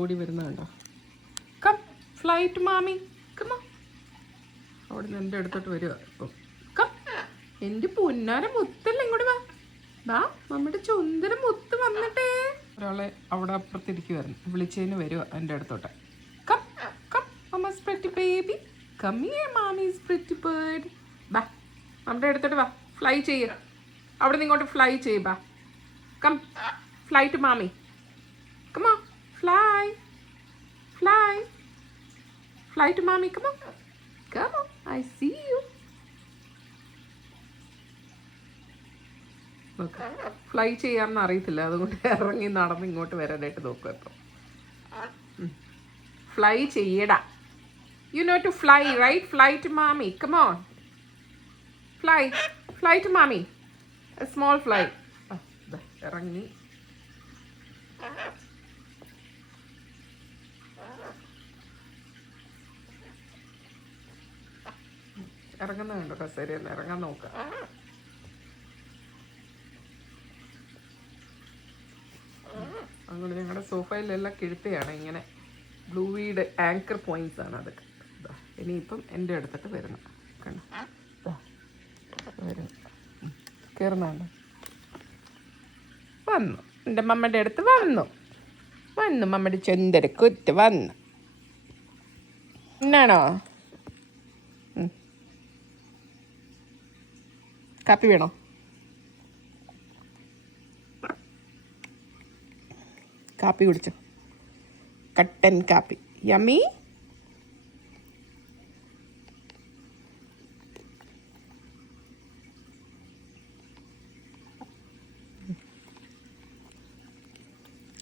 ഓടി വരുന്ന കണ്ടോ. കം ഫ്ലൈറ്റ് മാമി കമ്മ. അവിടെ നിന്ന് എൻ്റെ അടുത്തോട്ട് വരിക ഇപ്പം. കം എൻ്റെ പൊന്നാര മുത്തല്ല ഇങ്ങോട്ട് വാ. വാ നമ്മുടെ ചുന്ദര മുത്ത് വന്നിട്ടേ. ഒരാളെ അവിടെ അപ്പുറത്തിരിക്കുമായിരുന്നു, വിളിച്ചതിന് വരുക എൻ്റെ അടുത്തോട്ട്. Come come mama's pretty baby come here mummy's pretty bird. വാ നമ്മുടെ അടുത്തോട്ട് വാ, ഫ്ലൈ ചെയ്യ. അവിടെ നിന്ന് ഇങ്ങോട്ട് ഫ്ലൈ ചെയ്യ. വാ കം ഫ്ലൈറ്റ് മാമി. Come on, fly, fly, fly to mommy. Come on, come on. I see you. Look, fly ചെയ്യാമെന്ന് അറിയത്തില്ല, അതുകൊണ്ട് ഇറങ്ങി നടന്ന് ഇങ്ങോട്ട് വരാനായിട്ട് നോക്കുക. ഇപ്പം ഫ്ലൈ ചെയ്യടാ. You know to fly, right? Fly to mommy. Come on, fly, fly to mommy. A small fly. ഇറങ്ങി. ഇറങ്ങുന്ന കണ്ടോ കസേരയിൽ ഇറങ്ങാൻ നോക്കുക. അങ്ങനെ ഞങ്ങളുടെ സോഫയിലെല്ലാം കിഴുത്തയാണ്, ഇങ്ങനെ ബ്ലൂ വീഡ് ആങ്കർ പോയിന്റ്സ് ആണ് അതൊക്കെ. ഇനിയിപ്പം എൻ്റെ അടുത്തിട്ട് വരുന്നു കണ്ടോ, വരുന്നു കയറുന്നുണ്ട്. വന്നു എൻ്റെ മമ്മയുടെ അടുത്ത് വന്നു മമ്മയുടെ ചുന്ദര കുത്ത് വന്നു. എന്നാണോ കാപ്പി വേണോ? കാപ്പി കുടിച്ചോ, കട്ടൻ കാപ്പി. യമ്മി.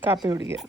കാപ്പി കുടിക്കുക.